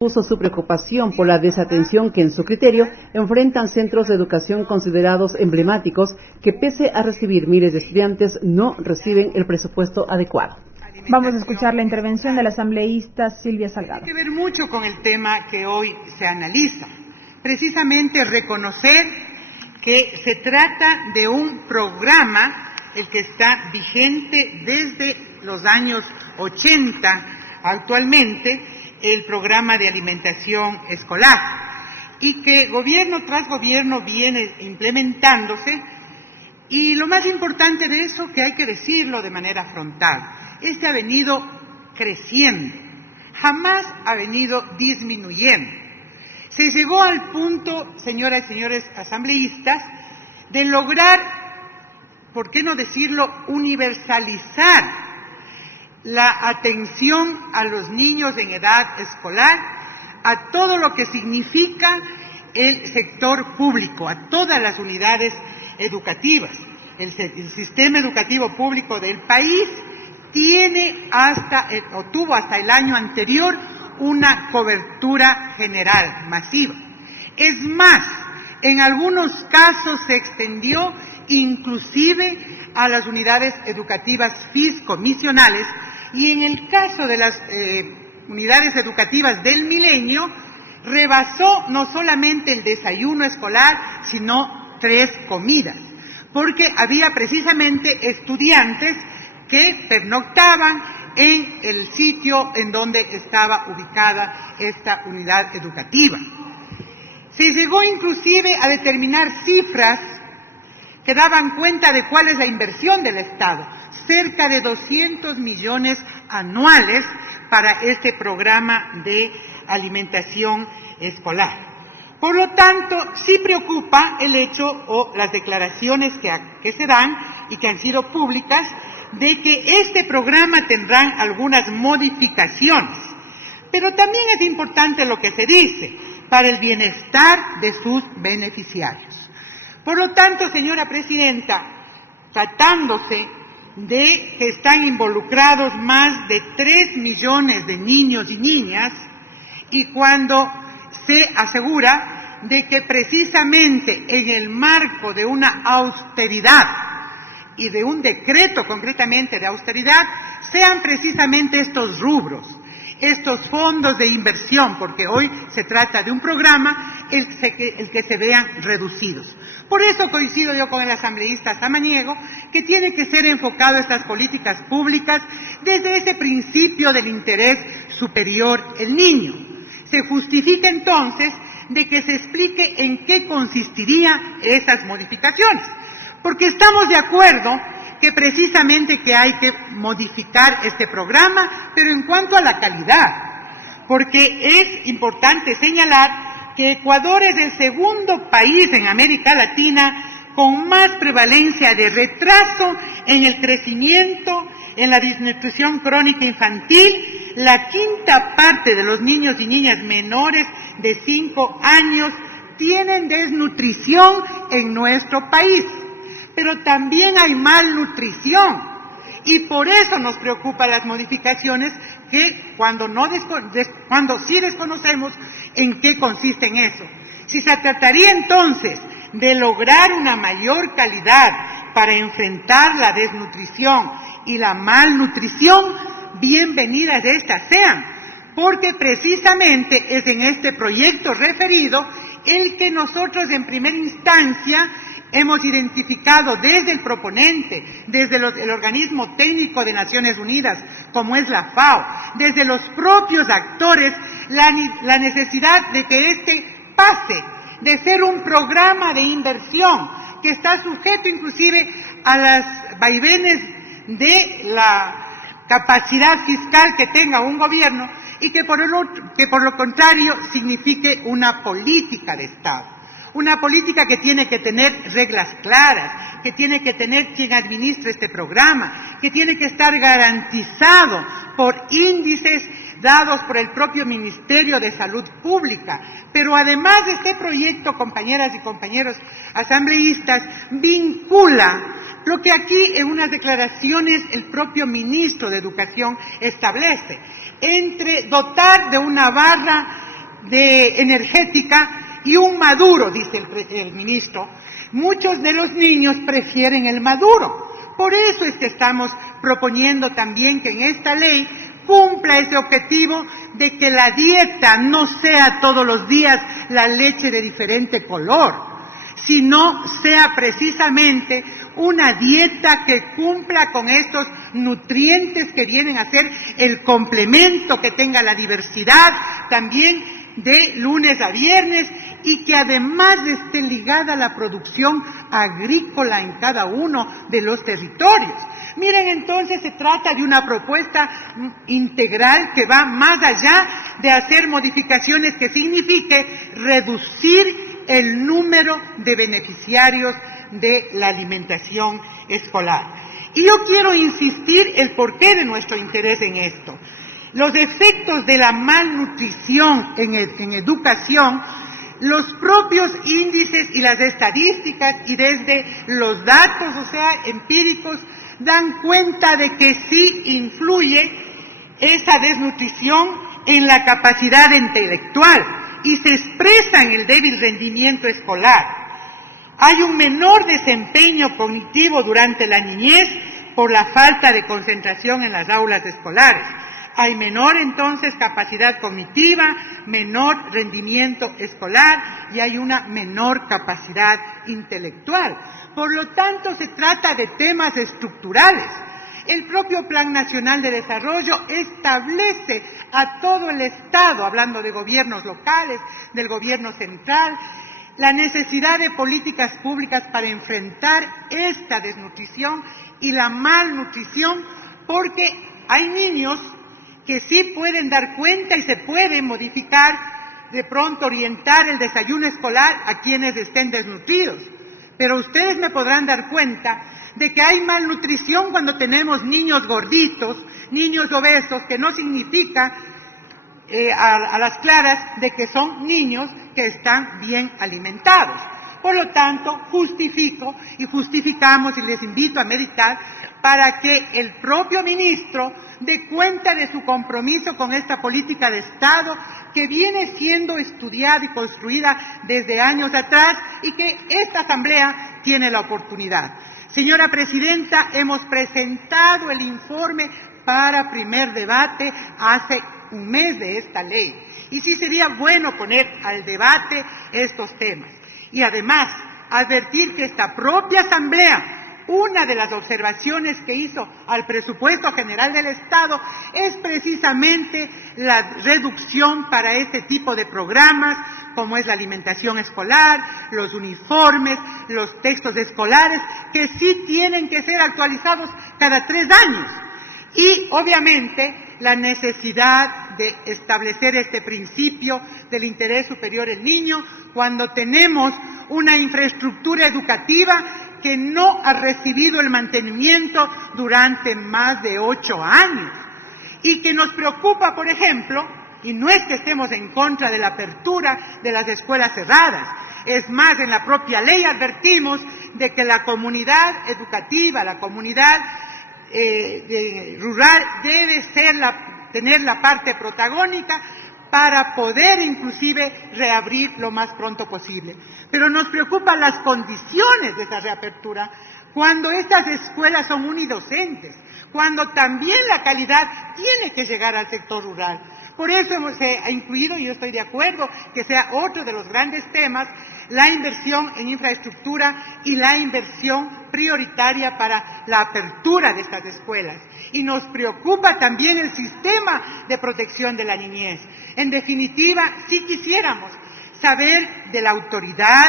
Puso su preocupación por la desatención que, en su criterio, enfrentan centros de educación considerados emblemáticos que, pese a recibir miles de estudiantes, no reciben el presupuesto adecuado. Vamos a escuchar la intervención de la asambleísta Silvia Salgado. Tiene que ver mucho con el tema que hoy se analiza. Precisamente reconocer que se trata de un programa, el que está vigente desde los años 80 actualmente, el programa de alimentación escolar, y que gobierno tras gobierno viene implementándose, y lo más importante de eso, que hay que decirlo de manera frontal, ha venido creciendo, jamás ha venido disminuyendo. Se llegó al punto, señoras y señores asambleístas, de lograr, ¿por qué no decirlo?, universalizar la atención a los niños en edad escolar, a todo lo que significa el sector público, a todas las unidades educativas. El sistema educativo público del país tuvo hasta el año anterior una cobertura general masiva. Es más, en algunos casos se extendió inclusive a las unidades educativas fiscomisionales, y en el caso de las unidades educativas del Milenio, rebasó no solamente el desayuno escolar, sino 3 comidas, porque había precisamente estudiantes que pernoctaban en el sitio en donde estaba ubicada esta unidad educativa. Se llegó inclusive a determinar cifras que daban cuenta de cuál es la inversión del Estado, cerca de 200 millones anuales para este programa de alimentación escolar. Por lo tanto, sí preocupa el hecho o las declaraciones que se dan y que han sido públicas de que este programa tendrán algunas modificaciones. Pero también es importante lo que se dice, para el bienestar de sus beneficiarios. Por lo tanto, señora Presidenta, tratándose de que están involucrados más de 3 millones de niños y niñas, y cuando se asegura de que precisamente en el marco de una austeridad y de un decreto concretamente de austeridad, sean precisamente estos rubros, estos fondos de inversión, porque hoy se trata de un programa, el que se vean reducidos. Por eso coincido yo con el asambleísta Samaniego, que tiene que ser enfocado estas políticas públicas desde ese principio del interés superior el niño. Se justifica entonces de que se explique en qué consistirían esas modificaciones, porque estamos de acuerdo que precisamente que hay que modificar este programa, pero en cuanto a la calidad, porque es importante señalar que Ecuador es el segundo país en América Latina con más prevalencia de retraso en el crecimiento, en la desnutrición crónica infantil. La quinta parte de los niños y niñas menores de 5 años tienen desnutrición en nuestro país, pero también hay malnutrición, y por eso nos preocupan las modificaciones que cuando sí desconocemos en qué consiste en eso. Si se trataría entonces de lograr una mayor calidad para enfrentar la desnutrición y la malnutrición, bienvenidas estas sean, porque precisamente es en este proyecto referido el que nosotros en primera instancia hemos identificado desde el proponente, desde el organismo técnico de Naciones Unidas, como es la FAO, desde los propios actores, la necesidad de que este pase de ser un programa de inversión que está sujeto inclusive a las vaivenes de la capacidad fiscal que tenga un gobierno, y que por lo contrario signifique una política de Estado. Una política que tiene que tener reglas claras, que tiene que tener quien administre este programa, que tiene que estar garantizado por índices dados por el propio Ministerio de Salud Pública. Pero además de este proyecto, compañeras y compañeros asambleístas, vincula lo que aquí en unas declaraciones el propio ministro de Educación establece, entre dotar de una barra energética y un maduro, dice el ministro. Muchos de los niños prefieren el maduro. Por eso es que estamos proponiendo también que en esta ley cumpla ese objetivo de que la dieta no sea todos los días la leche de diferente color, sino sea precisamente una dieta que cumpla con estos nutrientes que vienen a ser el complemento, que tenga la diversidad también de lunes a viernes y que además esté ligada a la producción agrícola en cada uno de los territorios. Miren, entonces se trata de una propuesta integral que va más allá de hacer modificaciones que signifique reducir el número de beneficiarios de la alimentación escolar. Y yo quiero insistir el porqué de nuestro interés en esto. Los efectos de la malnutrición en educación, los propios índices y las estadísticas y desde los datos, o sea, empíricos, dan cuenta de que sí influye esa desnutrición en la capacidad intelectual y se expresa en el débil rendimiento escolar. Hay un menor desempeño cognitivo durante la niñez por la falta de concentración en las aulas escolares. Hay menor entonces capacidad cognitiva, menor rendimiento escolar y hay una menor capacidad intelectual. Por lo tanto, se trata de temas estructurales. El propio Plan Nacional de Desarrollo establece a todo el Estado, hablando de gobiernos locales, del gobierno central, la necesidad de políticas públicas para enfrentar esta desnutrición y la malnutrición, porque hay niños que sí pueden dar cuenta y se puede modificar, de pronto orientar el desayuno escolar a quienes estén desnutridos. Pero ustedes me podrán dar cuenta de que hay malnutrición cuando tenemos niños gorditos, niños obesos, que no significa a las claras de que son niños que están bien alimentados. Por lo tanto, justifico y justificamos y les invito a meditar para que el propio ministro dé cuenta de su compromiso con esta política de Estado que viene siendo estudiada y construida desde años atrás y que esta Asamblea tiene la oportunidad. Señora Presidenta, hemos presentado el informe para primer debate hace un mes de esta ley y sí sería bueno poner al debate estos temas. Y además, advertir que esta propia Asamblea, una de las observaciones que hizo al presupuesto general del Estado es precisamente la reducción para este tipo de programas, como es la alimentación escolar, los uniformes, los textos escolares, que sí tienen que ser actualizados cada 3 años. Y, obviamente, la necesidad de establecer este principio del interés superior del niño cuando tenemos una infraestructura educativa que no ha recibido el mantenimiento durante más de 8 años y que nos preocupa, por ejemplo, y no es que estemos en contra de la apertura de las escuelas cerradas, es más, en la propia ley advertimos de que la comunidad educativa, la comunidad rural debe tener la parte protagónica para poder inclusive reabrir lo más pronto posible. Pero nos preocupan las condiciones de esa reapertura cuando estas escuelas son unidocentes, cuando también la calidad tiene que llegar al sector rural. Por eso se ha incluido, y yo estoy de acuerdo, que sea otro de los grandes temas, la inversión en infraestructura y la inversión prioritaria para la apertura de estas escuelas. Y nos preocupa también el sistema de protección de la niñez. En definitiva, sí quisiéramos saber de la autoridad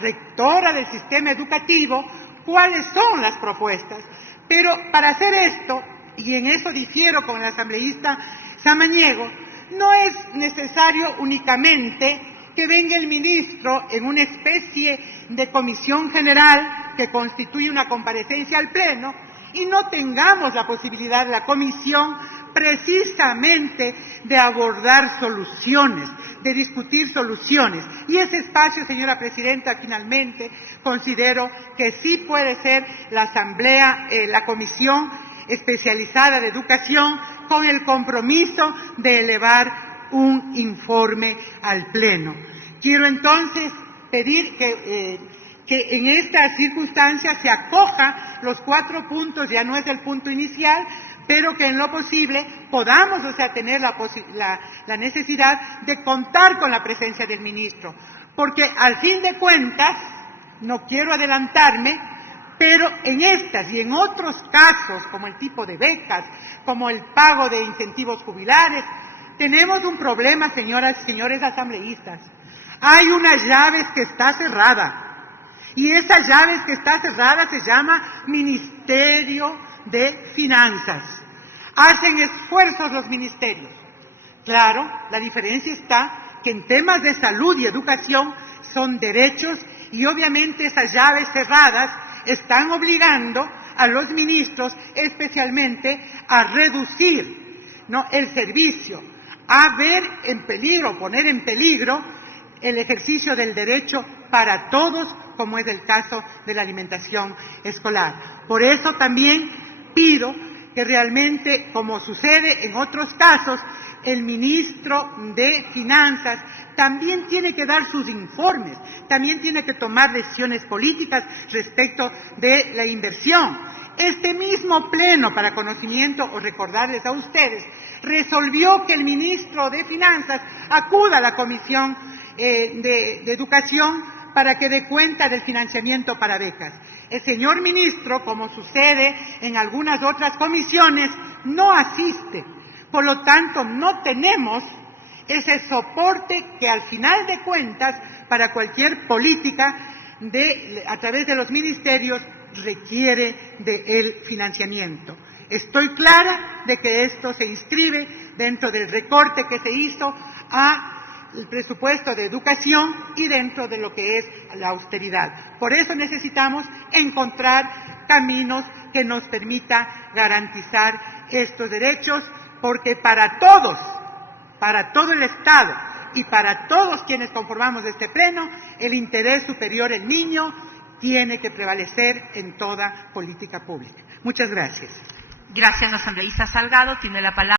rectora del sistema educativo cuáles son las propuestas. Pero para hacer esto, y en eso difiero con el asambleísta Samaniego, no es necesario únicamente que venga el ministro en una especie de comisión general que constituye una comparecencia al Pleno y no tengamos la posibilidad de la comisión precisamente de abordar soluciones, de discutir soluciones. Y ese espacio, señora Presidenta, finalmente considero que sí puede ser la Asamblea, la Comisión Especializada de Educación, con el compromiso de elevar un informe al Pleno. Quiero entonces pedir que en esta circunstancia se acoja los 4 puntos, ya no es el punto inicial, pero que en lo posible podamos, tener la necesidad de contar con la presencia del ministro, porque al fin de cuentas, no quiero adelantarme, pero en estas y en otros casos, como el tipo de becas, como el pago de incentivos jubilares, tenemos un problema, señoras y señores asambleístas. Hay unas llaves que está cerrada, y esa llaves que está cerrada se llama Ministerio de Finanzas. Hacen esfuerzos los ministerios. Claro, la diferencia está que en temas de salud y educación son derechos y obviamente esas llaves cerradas están obligando a los ministros especialmente a reducir el servicio, a ver en peligro, poner en peligro el ejercicio del derecho para todos, como es el caso de la alimentación escolar. Por eso también pido que realmente, como sucede en otros casos, el ministro de Finanzas también tiene que dar sus informes, también tiene que tomar decisiones políticas respecto de la inversión. Este mismo Pleno, para conocimiento o recordarles a ustedes, resolvió que el ministro de Finanzas acuda a la Comisión de Educación para que dé cuenta del financiamiento para becas. El señor ministro, como sucede en algunas otras comisiones, no asiste. Por lo tanto, no tenemos ese soporte que al final de cuentas, para cualquier política a través de los ministerios, requiere del financiamiento. Estoy clara de que esto se inscribe dentro del recorte que se hizo al presupuesto de educación y dentro de lo que es la austeridad. Por eso necesitamos encontrar caminos que nos permita garantizar estos derechos, porque para todos, para todo el Estado y para todos quienes conformamos este Pleno, el interés superior del niño tiene que prevalecer en toda política pública. Muchas gracias. Gracias, asambleísta Salgado. Tiene la palabra.